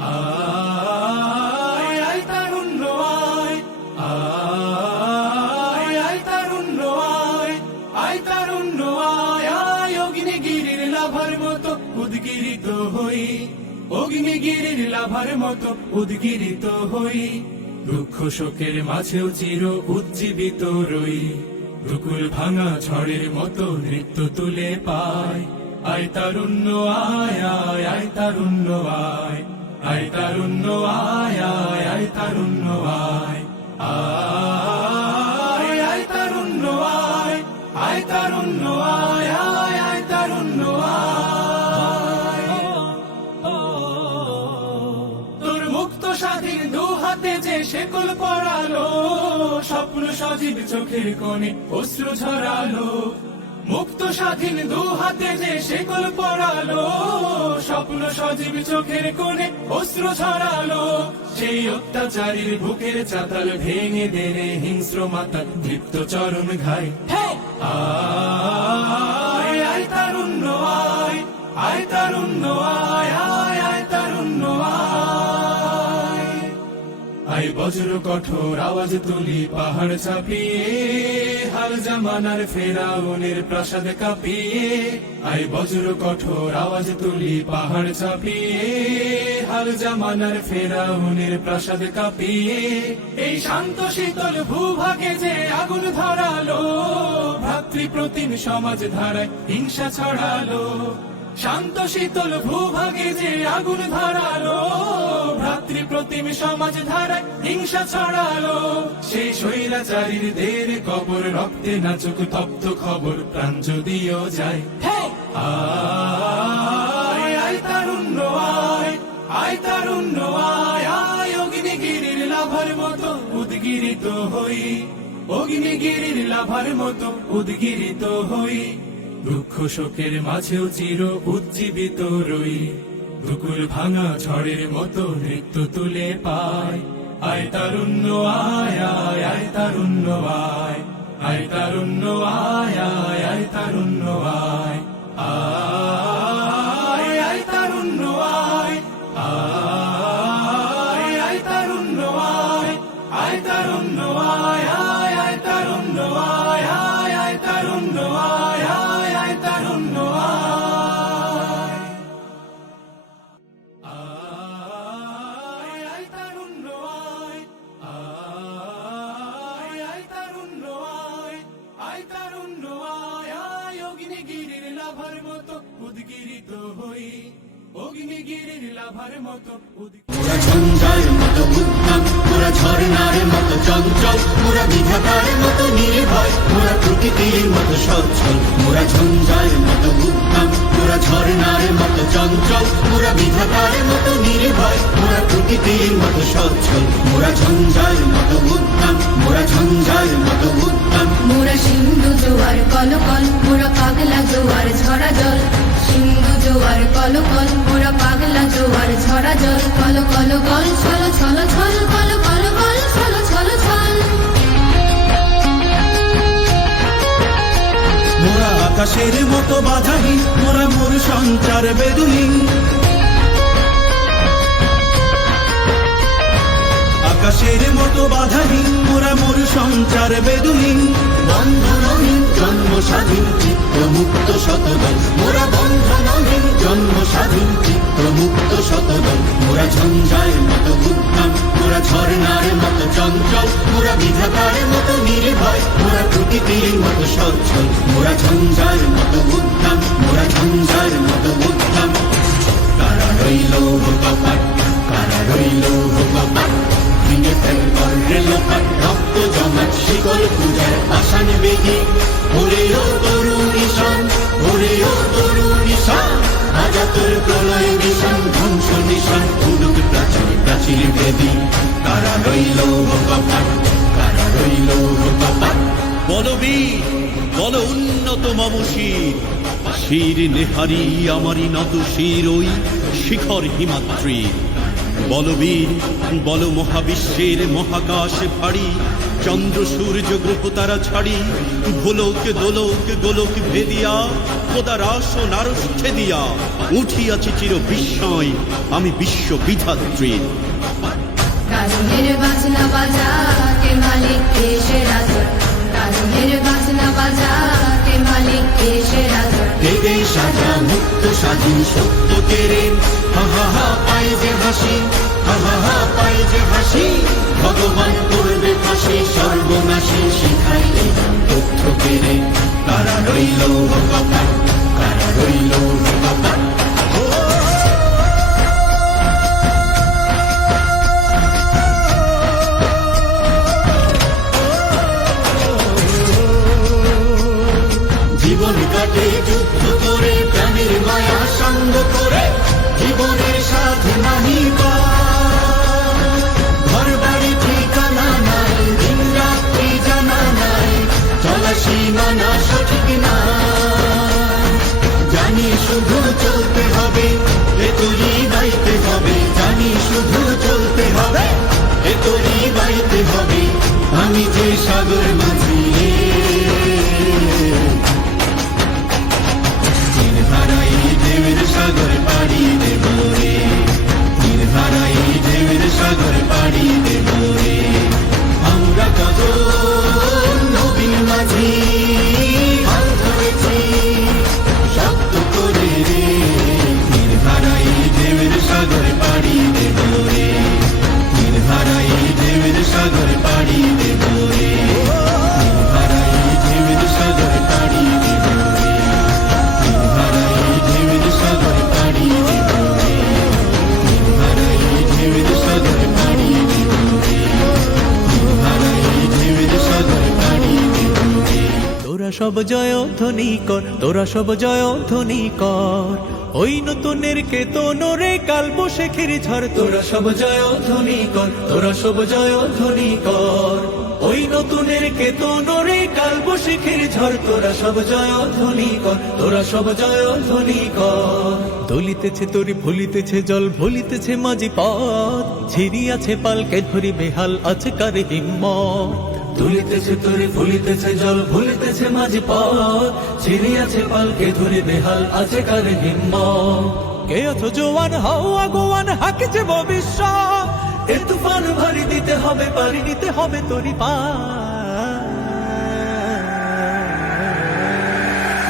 আয় আয় তারুণ্য আয়, আয় আয় তারুণ্য আয়, আয় তারুণ্য আয়, আয় অগ্নিগিরির লাভার মতো উদ্গিরিত হই, অগ্নিগিরির লাভার মতো উদ্গিরিত হই, দুঃখ শোকের মাঝেও চির উজ্জীবিত রই, দুকুল ভাঙা ঝড়ের মতো নৃত্য তুলে পায়। আয় তারুণ্য আয়, আয় আয় তারুণ্য আয়, আয় তারুণ্য আয়, আয় আয় তারুণ্য আয়, আয় আয় তারুণ্য আয়, আয় তারুণ্য আয়, আয় আয় তারুণ্য আয়। তোর মুক্ত স্বাধীন দু হাতে যে শেকল পড়ালো, স্বপ্ন সজীব চোখের কোণে অশ্রু ঝরালো, মুক্ত স্বাধীন দু হাতে যে শেকল পড়ালো, স্বপ্ন সজীব চোখের কোণে অশ্রু ঝরালো, সেই অত্যাচারীর বুকের চাতাল ভেঙে দেনে হিংস্র মাতাল তৃপ্ত চরণ ঘাই। আয় আয় তারুণ্য আয়, আয় তারুণ্য আয়, আয় আয় তারুণ্য আয়। আয় বজ্র কঠোর আওয়াজ তুলি পাহাড় চাপিয়ে, হাল জামানার ফেরাউনের প্রাসাদ কাঁপিয়ে, আয় বজ্র কঠোর আওয়াজ তুলি পাহাড় চাপিয়ে, হাল জামানার ফেরাউনের প্রাসাদ কাঁপিয়ে, এই শান্ত শীতল ভূভাগে যে আগুন ধরালো, ভ্রাতৃপ্রতিম সমাজ ধারায় হিংসা ছড়ালো, শান্ত শীতল ভূভাগে যে আগুন ধরালো, ভ্রাতৃপ্রতিম সমাজ ধারায় হিংসা ছড়ালো, সেই স্বৈরাচারীর দের কবর রক্তে নাচুক তপ্ত খবর প্রাণ যদিও যায়। আয় আয় তারুণ্য আয়, আয় তারুণ্য আয়, আয় অগ্নিগিরির লাভার মতো উদ্গিরিত হই, অগ্নিগিরির লাভার মতো উদ্গিরিত হই, দুঃখ শোকের মাঝেও চির উজ্জীবিত রই, দুকুল ভাঙা ঝড়ের মতো নৃত্য তুলে পায়। আয় তারুণ্য আয়, আয় আয় তারুণ্য আয়, আয় তারুণ্য আয়, আয় আয় তারুণ্য আয়, আয় আয় তারুণ্য আয়, আয় আয় তারুণ্য আয়, আয় তারুণ্য আয়, আয় আয় তারুণ্য আয়, আয় আয় তারুণ্য আয়, আয় আয় তারুণ্য আয়, আয় আয় তারুণ্য আয়, আয় আয় তারুণ্য আয়, আয় তারুণ্য আয়, আয় অগ্নিগিরির লাভার মতো উদ্গিরিত হই, অগ্নিগিরির লাভার মতো মোরা ঝঞ্ঝার মতো উদ্যম, মোরা ঝর্ণার মতো চঞ্চল, মোরা বিধাতার মতো নির্ভয়, মোরা প্রকৃতির মতো সচ্ছল, মোরা ঝঞ্ঝার মতো উদ্যম, মোরা ঝর্ণার মতো চঞ্চল, মোরা বিধাতার মতো নির্ভয়, মোরা প্রকৃতির মতো সচ্ছল, মোরা ঝঞ্ঝার মতো উদ্যম, মোরা ঝঞ্ঝার মতো উদ্যম, মোরা সিন্ধু জোয়ার কলকল, মোরা পাগলা জোয়ার ঝরা জল, সিন্ধু জোয়ার কলকল, মোরা পাগলা জোয়ার ঝরা জল, কল কল কল ছল ছল ছল, কল কল কল ছল ছল ছল। মোরা আকাশের মতো বাধাহীন, মোরা মোর সঞ্চার বেদুহীন, আকাশের মতো বাধাহীন, মোরা মোর সঞ্চার বেদুহীন, বন্ধনহীন জন্ম স্বাধীন চিত্ত মুক্ত শতদল, মোরা বন্ধনহীন জন্ম স্বাধীন চিত্ত মুক্ত শতদল, মোরা ঝঞ্ঝার মতো উদ্যম, মোরা ঝর্ণার মতো চঞ্চল, মোরা বিধাতার মতো নির্ভয়, মোরা প্রকৃতির মতো সচ্ছল, মোরা ঝঞ্ঝার মতো উদ্যম, মোরা ঝঞ্ঝার মতো উদ্যম। কারা রইল কপাট, কারা রইল কপাট, ভেঙে ফেল করে লোপাট, রক্ত জমাট শিকল পূজার পাষাণ বেদি, ওরেও তরুণী সন, ওরেও তরুণী সন, আজাতুর প্রলয় মিশন, ধ্বংস নিশন, উদুক প্রাচীর প্রাচীর বেদি। কারা রইল কপাট, কারা রইল কপাট। বলবীর বল উন্নত মম শির, শির নেহারি আমারি নত শির ওই শিখর হিমাদ্রি। বলবীর বল মহাবিশ্বের মহাকাশ ভারী, চন্দ্র সূর্য গ্রহ তারা ছাড়ি ভোলক দোলক গোলক ভেদিয়া খোদার আসন আরশ ছেদিয়া উঠিয়াছি চির বিস্ময় আমি বিশ্ব বিধাত্রীর। রাজনের বাজনা বাজা কে মালিক এসে রাজা, রাজনের বাজনা বাজা কে মালিক এসে রাজা। বেদে সাজা মুক্ত স্বাধীন সত্য কেড়ে হা হা হা পাই যে হাসি, হা হা হা পাই যে হাসি। ভগবান করবে ফাঁসি সর্বনাশী শিখাইলে তথ্য কেড়ে। কারা রইল কপাট, কারা রইল কপাট। জীবন কাটে যুদ্ধ করে প্রাণের মায়া সঙ্গ করে, জীবনের সাথে নাহি ঘর বাড়ি ঠিকানা নাই, দিন রাত্রি জানা নাই, চলা সীমানা সঠিক না। জানি শুধু চলতে হবে এতই বাইতে হবে, জানি শুধু চলতে হবে এতই বাইতে হবে। আমি যে সাগর মাঝি হারাই ঢেউয়ের সাগর পাড়ি দেব রে, হারাই ঢেউয়ের সাগর পাড়ি দেব রে। আমরা কত নবীন মাঝি হাল ধরেছি শক্ত করে রে, হারাই ঢেউয়ের সাগর পাড়ি দেব রে, হারাই ঢেউয়ের সাগর পাড়ি দেব রে, হারাই ঢেউয়ের সাগর পাড়ি দেব রে, হারাই ঢেউয়ের সাগর পাড়ি দেব রে, হারাই ঢেউয়ের সাগর পাড়ি দেব রে, হারাই ঢেউয়ের সাগর পাড়ি দেব রে। তোরা সব জয় ধ্বনি কর, তোরা সব জয় ধ্বনি কর, ওই নতুনের কেতনরে কাল বৈশাখীর ঝড়। তোরা সব জয় ধ্বনি কর, তোরা সব জয় ধ্বনি কর, ওই নতুনের কেতনরে কাল বৈশাখীর ঝড়। তোরা সব জয় ধ্বনি কর, তোরা সব জয় ধ্বনি কর। দলিতেছে তরি ভুলিতেছে জল ভুলিতেছে মাঝি পথ, ছিড়িয়াছে পালকে ধরি বেহাল আছে কার হিম্মত। দুলিতেছে তরি ভুলিতেছে জল ভুলিতেছে মাঝি পথ, ছিড়িয়াছে পালকে ধরি বেহাল আছে কার হিম্মত। কে আছো জোয়ান হও আগোয়ান হাকিছে ভবিষ্যৎ, এ তুফান ভারী দিতে হবে পারি দিতে হবে তরি পা।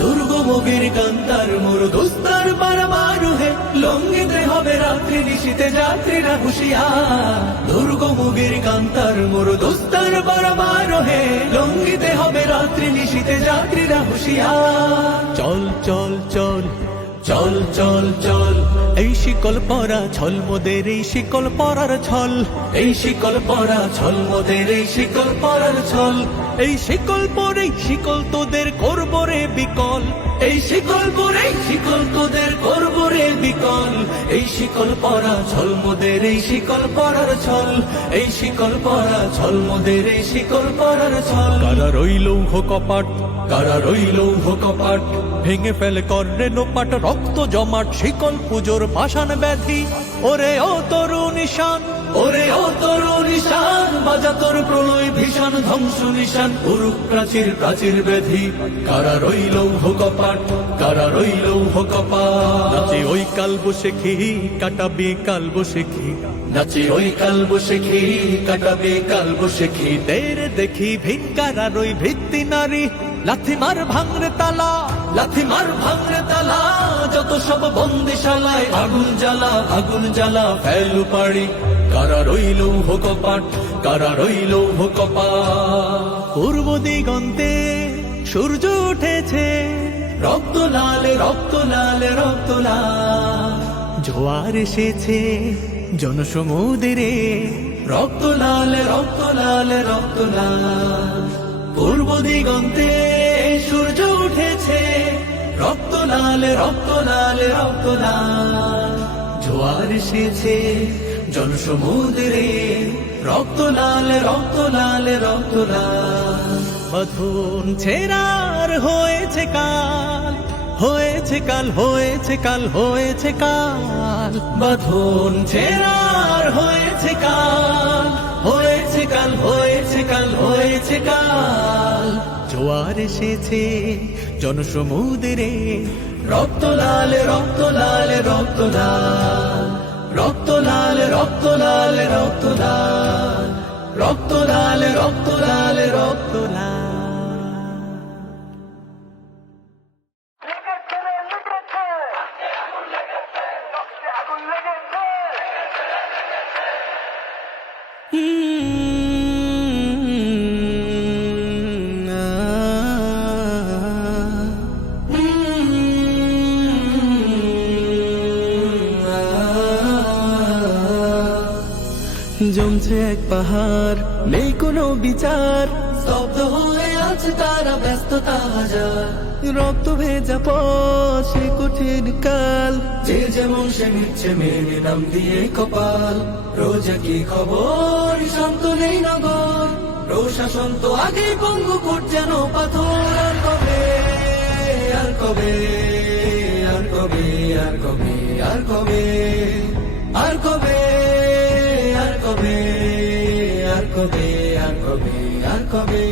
দুর্গমগির কান্তার মোর দোস্তার বারবার হে, লঙ্ঘিতে হবে রাত্রি নিশীতে যাত্রীরা হুঁশিয়ার। দুর্গমগির কান্তার মোর দোস্তার বারবার হে, লঙ্ঘিতে হবে রাত্রি নিশীতে যাত্রীরা হুঁশিয়ার। চল চল চল চল চল চল, এই শিকল পরা ছল মোদের এই শিকল পরার ছল, এই শিকল পরা ছল মোদের এই শিকল পরার ছল। এই শিকল পরে শিকল তোদের করব রে বিকল, এই শিকল পরে শিকল তোদের করব রে বিকল। এই শিকল পরা ছল মোদের এই শিকল পরার ছল, এই শিকল পরা ছল মোদের এই শিকল পরার ছল। কারা রইল কপাট, কারা রইল কপাট, ভেঙে ফেলে কররে নোপাট রক্ত জমাট শিকল পুজোর পাষাণ ব্যাধি। ওরে ও তরু নিশান, ওরে ও তরু নিশান, বাজা তোর প্রলয় ভীষণ ধ্বংস নিশান উরুক প্রাচীর প্রাচীর ব্যাধি। কারা রইল কপাট, কারা রইল কপাট, নাচে ওই কাল বৈশাখী কাটাবে কাল বৈশাখী, নাচে ওই কাল বৈশাখী কাটাবে কাল বৈশাখী। দের দেখি ভিঙ্গারার ওই ভিত্তি নারী, লাথি মার ভাঙরে তালা, লাথি মার ভাঙরে তালা, যত সব বন্দিশালায় আগুন জ্বালা আগুন জ্বালা ফেলু পাড়ি। কারা রইল কপাট, কারা রইল কপাট। পূর্ব দিগন্তে সূর্য উঠেছে রক্ত লাল রক্ত লাল রক্ত লাল, জোয়ার এসেছে জনসমুদ্রে রক্ত লাল রক্ত লাল রক্ত লাল। পূর্ব দিগন্তে সূর্য উঠেছে রক্ত লাল রক্ত লাল রক্ত লাল, জোয়ার এসেছে জনসমুদ্রে রক্ত লাল রক্ত লাল রক্ত লাল। বাঁধন ছেড়ার হয়েছে কাল, হয়েছে কাল হয়েছে কাল হয়েছে কাল, বাঁধন ছেড়ার হয়েছে কাল, হয়েছে কাল, হয়েছে কাল, হয়েছে কাল। জোয়ার এসেছে জনসমুদ্রে, রক্ত লাল, রক্ত লাল, রক্ত লাল, রক্ত লাল, রক্ত লাল, রক্ত লাল, রক্ত লাল, রক্ত লাল, রক্ত লাল। জমছে এক পাহাড়, নেই কোনো বিচার, স্তব্ধ হয়ে আছে তারা, ব্যস্ততা হাজার। রক্ত ভেজা পথ, সে কঠিন কাল, যে যেমন সে মিচ্ছে মেনে নাম দিয়ে কপাল। রোজা কি খবর, শান্ত নেই নগর, প্রশাসন তো আগেই পঙ্গু কোট যেন পাথর। আর কবে, আর কবে, আর কবে, আর কবে, আর কবে, আর কবে, আর কবে, আর কবে, আর কবে, আর কবে,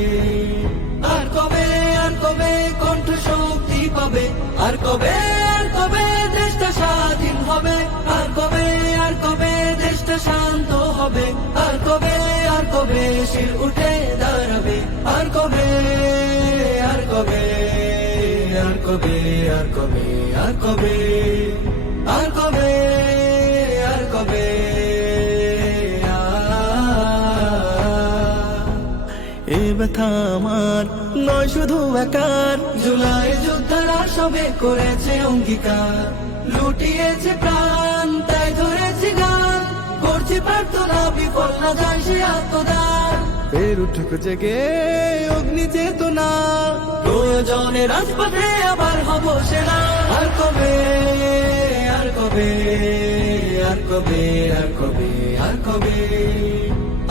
আর কবে, আর কবে কণ্ঠ শক্তি পাবে, আর কবে, আর কবে দেশটা স্বাধীন হবে, আর কবে, আর কবে দেশটা শান্ত হবে, আর কবে, আর কবে শির উঠে দাঁড়াবে, আর কবে, আর কবে, আর কবে, আর কবে, আর কবে, আর কবে, আর কবে। এ ব্যথা আমার নয় শুধু একার, জুলাই যোদ্ধারা সবে করেছে অঙ্গীকার, লুটিয়েছে প্রাণ তাই ধরেছে গান, করছে প্রার্থনা বিফল না যায় সে আত্মদান। ফের উঠুক জেগে অগ্নি চেতনা, প্রয়োজনে রাজপথে আবার হব সেনা। আর কবে, আর কবে, আর কবে, আর কবে, আর কবে,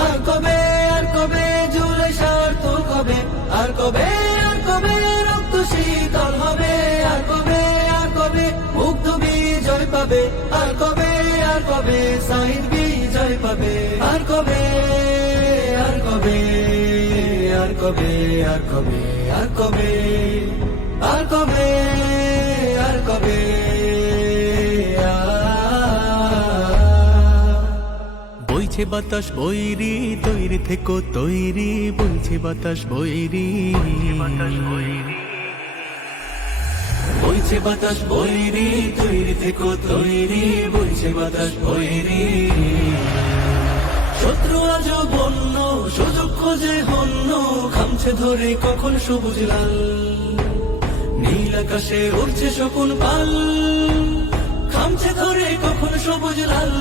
আর কবে, আর কবে জুলাই সার্থক হবে, আর কবে, আর কবে রক্ত শীতল হবে, আর কবে, আর কবে মুগ্ধ বিজয় পাবে, আর কবে, আর কবে সাইদ বিজয় পাবে, আর কবে, আর কবে, আর কবে, আর কবে, আর কবে, আর কবে, আর কবে। বইছে বাতাস বৈরি, তৈরি থেকো তৈরি, বইছে বাতাস বৈরি, বইছে বাতাস বৈরি, তৈরি থেকো তৈরি, বইছে বাতাস বৈরি। শত্রু আজ বন্য, সুযোগ খোঁজে হন্য, খামছে ধরে কখন সবুজ লাল, নীল আকাশে উড়ছে শকুন পাল, খামছে ধরে কখন সবুজ লাল।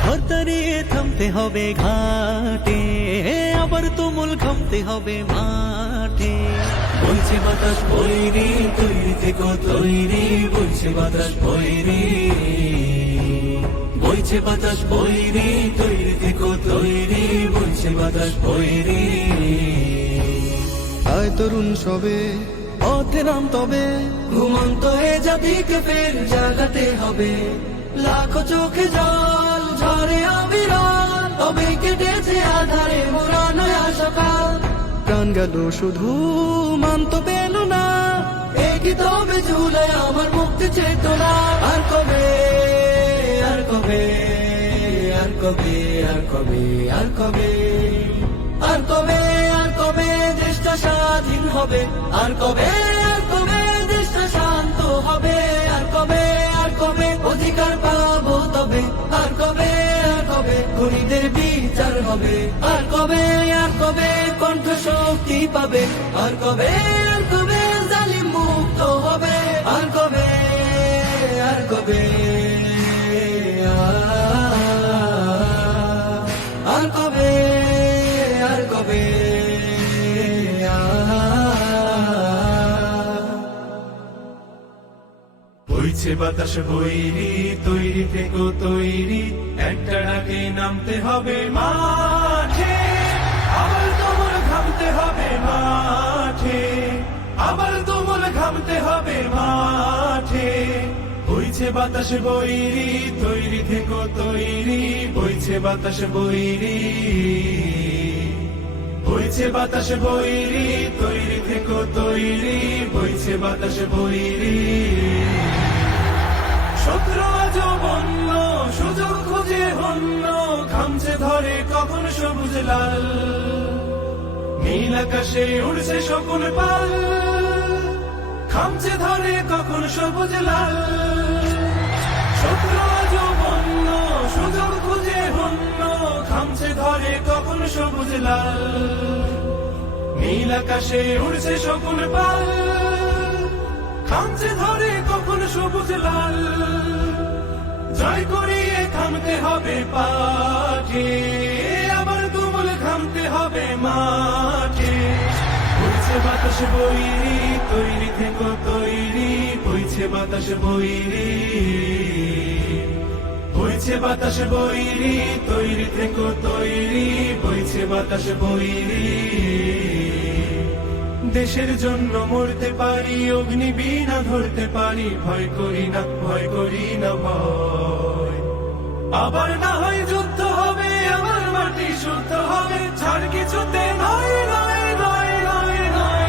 ঝড় দাঁড়িয়ে থামতে হবে ঘাটে, আবার তুমুল থামতে হবে মাঠে। বইছে বাতাস বৈরি, তৈরি থেকো তৈরি, বইছে বাতাস বৈরি, বইছে বাতাস বৈরি, তৈরি থেকো তৈরি, বইছে বাতাস বৈরি। আয় তরুণ সবে পথে নাম তবে, ঘুমন্ত এ জাতিকে ফের জাগাতে হবে। লাখো চোখে জল ঝরে অবিরাম, তবে কেটেছে আধারে মোরা নয়া সকাল। প্রাণ গেল শুধু মানত পেল না, একই তবে জুলাই আমার মুক্তি চেতনা। আর কবে, আর কবে, আর কবে, আর কবে, আর কবে, আর কবে, আর কবে দেশটা স্বাধীন হবে, আর কবে, আর কবে দেশটা শান্ত হবে, আর কবে, আর কবে অধিকার পাবো তবে, আর কবে, আর কবে খুনিদের বিচার হবে, আর কবে, আর কবে কণ্ঠ শক্তি পাবে, আর কবে, আর কবে জালিম মুক্ত হবে, আর কবে, আর কবে, আর কবে, আর কবে। বইছে বাতাস বৈরি, তৈরি থেকো তৈরি, একটা ডাকে নামতে হবে মাঠে, আবার তোমার ঘামতে হবে মাঠে, আবার তোমার ঘামতে হবে মাঠে। বইছে বাতাস বৈরি তৈরি থেকো তৈরি বইছে বাতাস বৈরি বইছে বাতাস বৈরি তৈরি থেকো তৈরি বইছে বাতাস বৈরি শত্রু আজ বন্য সুযোগ খুঁজে হন্য খামছে ধরে কখন সবুজ লাল নীল আকাশে উড়ছে শকুন পাল খামছে ধরে কখন সবুজ লাল শত্রু আজ বন্য সুযোগ খুঁজে হন্য খামছে ধরে কখন সবুজ লাল নীল আকাশে উড়ছে শকুন পাল খামছে ধরে কখন সবুজ লাল জয় করিয়ে থামতে হবে পাঠে আবার তুমুল থামতে হবে মাঠে বইছে বাতাস বৈরি তৈরি থেকো তৈরি বইছে বাতাস বৈরি বইছে বাতাস বৈরি তৈরি থেকো তৈরি বইছে বাতাস বৈরি দেশের জন্য মরতে পারি অগ্নি বিনা ধরতে পারি ভয় করি না ভয় করি না ভয় আবার না হয় যুদ্ধ হবে আমার মাটি শুদ্ধ হবে ছাড় কিছুতে নয় নয় নয় নয় নয়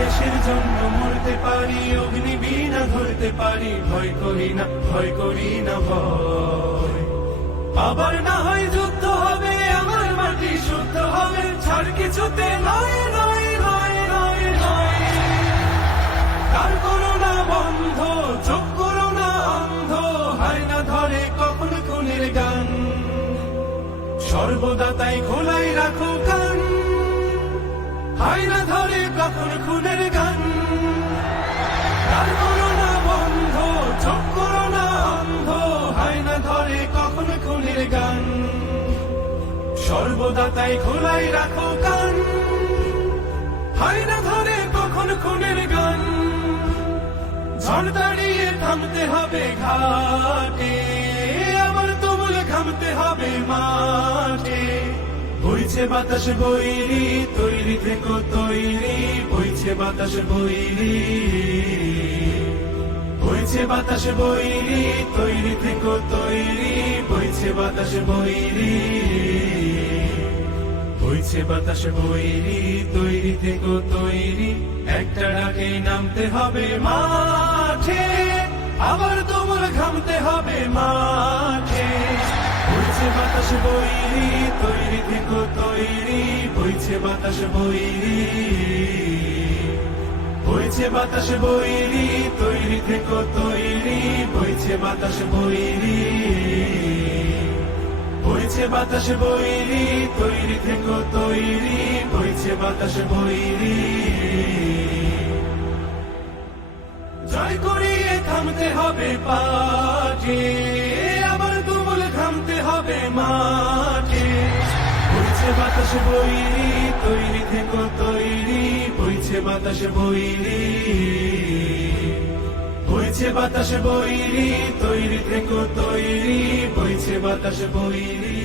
দেশের জন্য মরতে পারি অগ্নি বিনা ধরতে পারি ভয় করি না ভয় করি না ভয় আবার না হয় যুদ্ধ হবে আমার মাটি শুদ্ধ হবে ছাড় কিছুতে নয় নয় নয় নয় নয় তার করোনা বন্ধ চোখ করোনা অন্ধ হয় না ধরে কখন খুনের গান সর্বদা তাই খোলাই রাখো কান হয় না ধরে কখন খুনের গান তার করোনা বন্ধ চোখ করোনা অন্ধ হয় না ধরে কখন খুনের গান সর্বদা তাই খোলাই রাখো কান হয় না ধরে কখন খুনের গান ঝড় দাঁড়িয়ে থামতে হবে ঘাটে আবার তুমুল ঘামতে হবে মাঠে বইছে বাতাস বৈরি তৈরি থেকো তৈরি বইছে বাতাস বৈরি বইছে বাতাস বৈরি তৈরি থেকো তৈরি বইছে বাতাস বৈরি বইছে বাতাস বৈরি তৈরি থেকো তৈরি একটা ডাকে নামতে হবে মাঠে আবার তুমুল ঘামতে হবে মাঠে বইছে বাতাস বৈরি তৈরি থেকো তৈরি বইছে বাতাস বৈরি বইছে বাতাস বৈরি তৈরি থেকো তৈরি বইছে বাতাস বৈরি বইছে বাতাস বৈরি তৈরি থেকো তৈরি বইছে বাতাস বৈরি জয় করিয়ে থামতে হবে পাঠে আবার তুমুল ঘামতে হবে মাঠে বইছে বাতাস বৈরি তৈরি থেকো তৈরি বইছে বাতাস বৈরি বইছে বাতাস বৈরি তৈরি থেকো তৈরি বইছে বাতাস বৈরি